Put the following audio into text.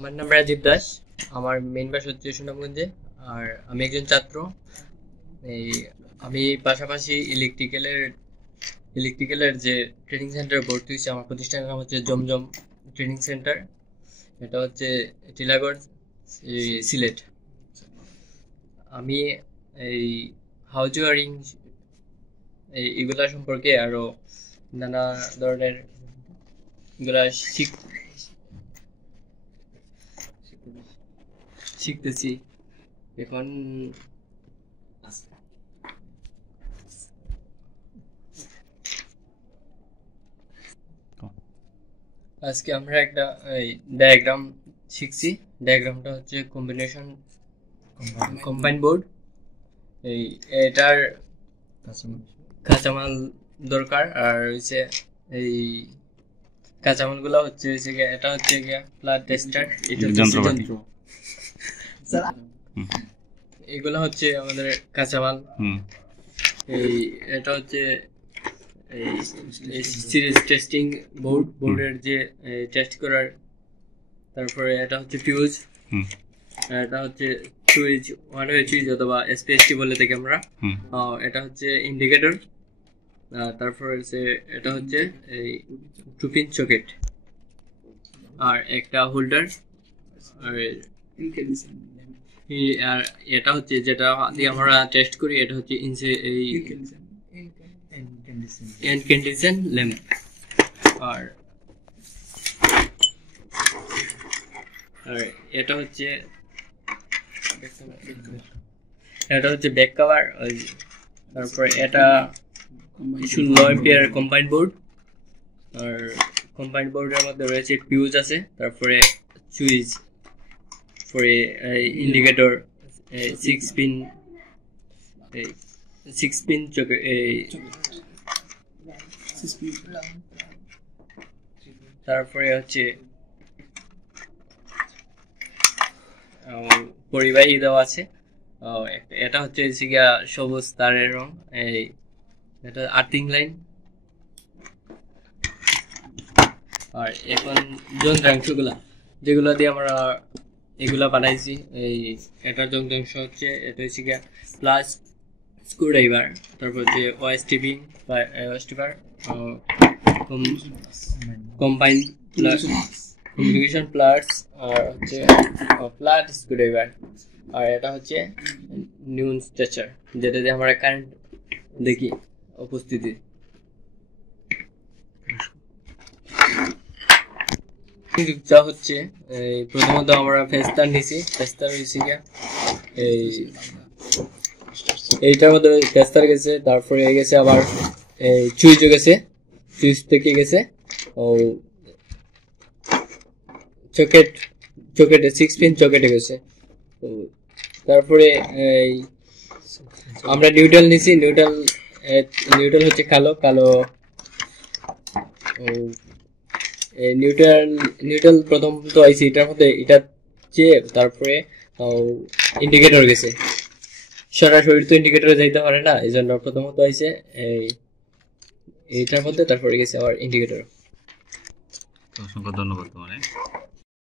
আমার নাম রাজীব দাস। আমার মেইন বাসা হচ্ছে সুনামগঞ্জে। আর আমি একজন ছাত্র। এই আমি পাশাপাশি ইলেকট্রিক্যালের যে ট্রেনিং সেন্টারে ভর্তি হয়েছে। আমার প্রতিষ্ঠানের নাম হচ্ছে জমজম ট্রেনিং সেন্টার। এটা হচ্ছে টিলাগড়, সিলেট। আমি এই হাউস ওয়ারিং এগুলা সম্পর্কে আরো নানা ধরনের এগুলা শিখতেছি এখন। আজকে আমরা একটা ডায়াগ্রাম শিখছি। ডায়াগ্রামটা হচ্ছে কম্বাইন বোর্ড। এটার কাঁচামাল দরকার। আর হচ্ছে এই কাঁচামালগুলো হচ্ছে এটা হচ্ছে ফ্ল্যাট টেস্টার, এটা যন্ত্র। এগুলো হচ্ছে আমাদের কাঁচামাল। এটা হচ্ছে সিরিজ টেস্টিং বোর্ডের যে টেস্ট করার। তারপরে এটা হচ্ছে ফিউজ, এটা হচ্ছে সুইচ, ওয়ান ওয়ে সুইচ অথবা এসপিএসটি বলে থাকি আমরা। এটা হচ্ছে ইন্ডিকেটর। তারপরে এটা হচ্ছে এই 2-pin সকেট আর একটা হোল্ডার। আর এটা হচ্ছে যেটা দিয়ে আমরা টেস্ট করি, এটা হচ্ছে ইনক্যান্ডেসেন্ট ল্যাম্প। আর এটা হচ্ছে ব্যাক কভার। তারপরে এটা 16 অ্যাম্পিয়ার কম্বাইন্ড বোর্ড। আর কম্বাইন্ড বোর্ডের মধ্যে রয়েছে ফিউজ আছে, তারপরে সুইচ, পরে ইন্ডিকেটর, 6 পিন চোখে তারপরে হচ্ছে পরিবাহী দেওয়া আছে। এটা হচ্ছে সবুজ তারের রং, এটা আর্থিং লাইন। আর এখন যন্ত্রাংশগুলা যেগুলো দিয়ে আমরা এগুলা বানাইছি, এটার যন্ত্রাংশ হচ্ছে এটা হচ্ছে প্লাস স্ক্রুড্রাইভার, তারপর হচ্ছে ওএসটিপি বা ওএসটিপার, কম্বাইন কমিউনিকেশন প্লাস, আর হচ্ছে ফ্ল্যাট স্ক্রুড্রাইভার। আর এটা হচ্ছে নিউন স্ট্রেচার, যেটা দিয়ে আমরা কারেন্ট দেখি উপস্থিতি। যা হচ্ছে প্রথমত আমরা ফেস্তার নিছি। ফেস্তার হয়েছে এইটার মধ্যে ফেস্তার গেছে, তারপরে গেছে আবার সুইচও গেছে, সুইচ থেকে গেছে ও চকেটে 6 পিন চকেটে গেছে। তারপরে আমরা নিউট্রাল নিছি। নিউট্রাল হচ্ছে কালো। নিউট্রাল প্রথম তো আইসি এটার মধ্যে, এটা চেয়ে তারপরে ইন্ডিকেটর গেছে। সরাসরি তো ইন্ডিকেটরে যাইতে পারে না, এই জন্য প্রথমত আইসে এইটার মধ্যে, তারপরে গেছে আবার ইন্ডিকেটর। অসংখ্য ধন্যবাদ তোমার।